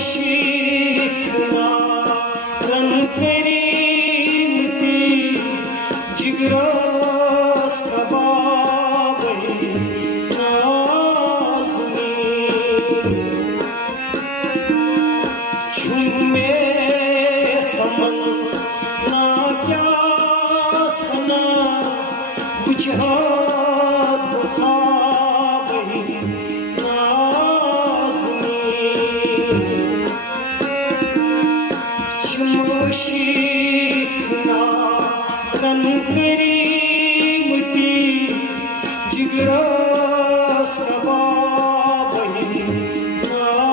शिखना run करीमती जिगरस कबाबई Nazmi झूमे तमन्ना क्या सना बुझात बुखाबई शिखना रन करीमती जिगरस कबाबई नाज़मी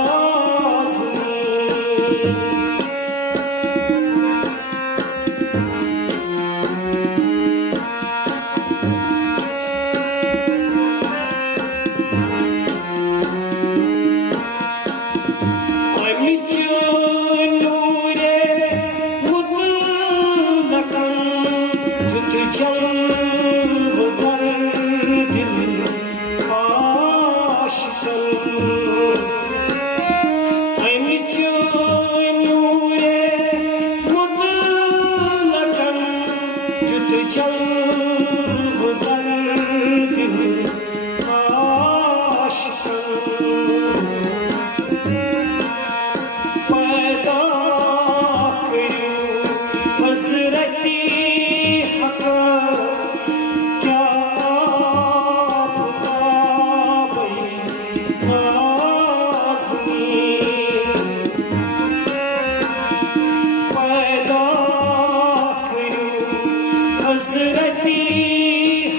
हज़रती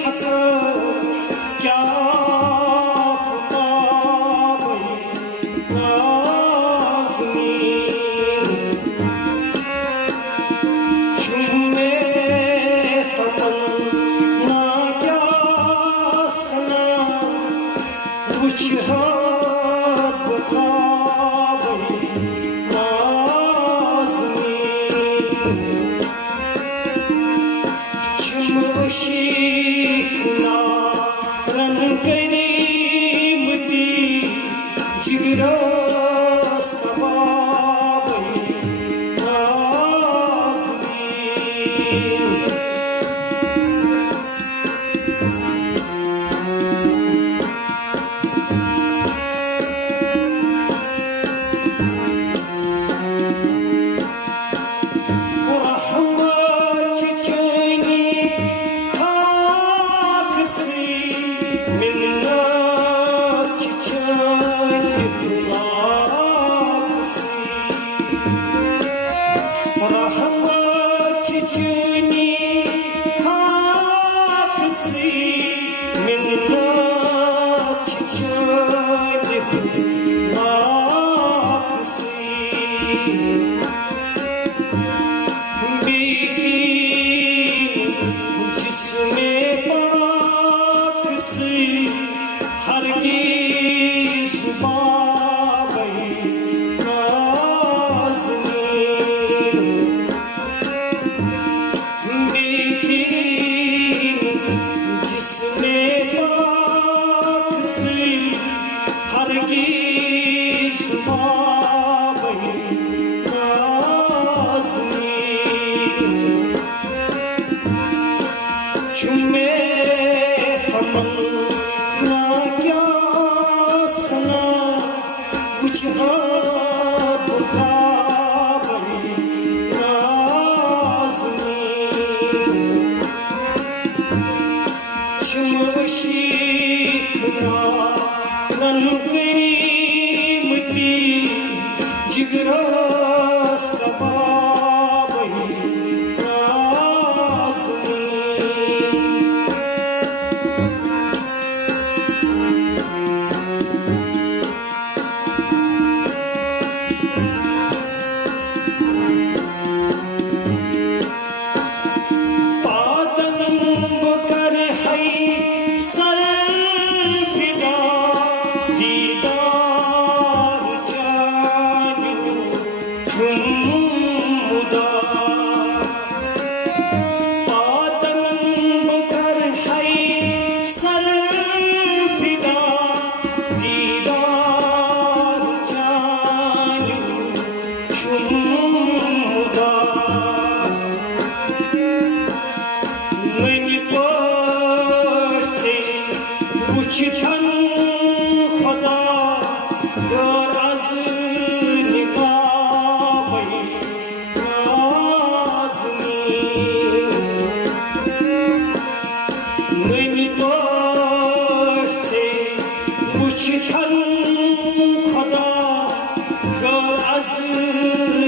हक़ क्या फुताबई नाज़मी झूमे तमन्ना क्या सना बुझात बुखाबई नाज़मी शिखना रन करीमती जिगरस कबाबई नाज़मी झूमे तमन्ना क्या सना बुझात बुखाबई नाज़मी शिखना रन करीमती जिगरस कबाबई नाज़मी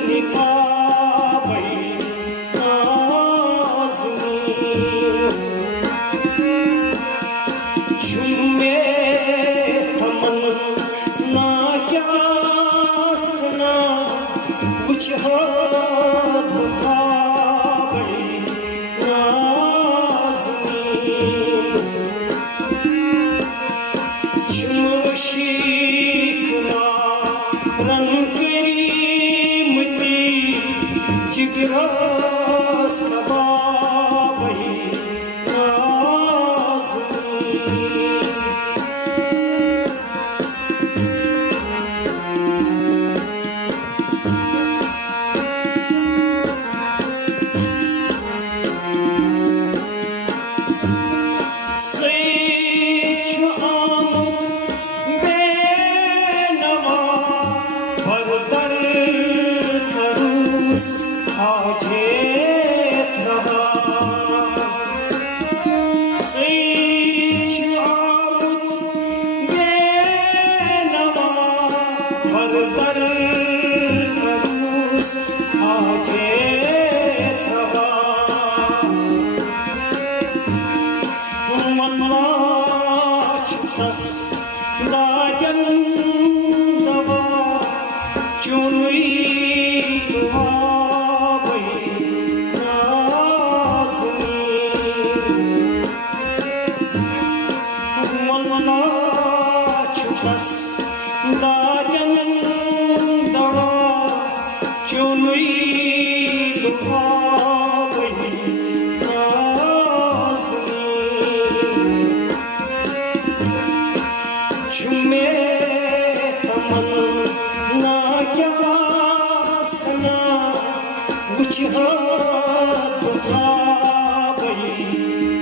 निकाबै नाज़नी झुमे तमन्ना क्या सना कुछ हाथ खाबै नाज़नी जिगरास कबाबै नाज़नी सैयद आमुद बेनवा बरदर करूस आजेत रहा सैयद आमुद बेनवा बरदर करूस आजेत रहा वल्लाह छुटस दागन दवा चुनरी दागन दवा चुनरी लुभाबै नाज़नी झुमे तमन्ना क्या सना कुछ हाथ खाबै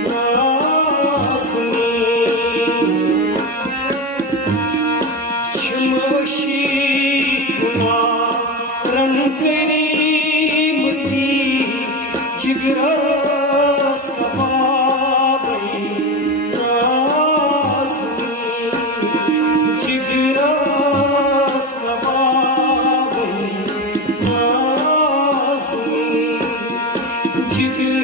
नाज़नी जिगरास कबाबै नाज़नी जिगरास कबाबै नाज़नी जिगरास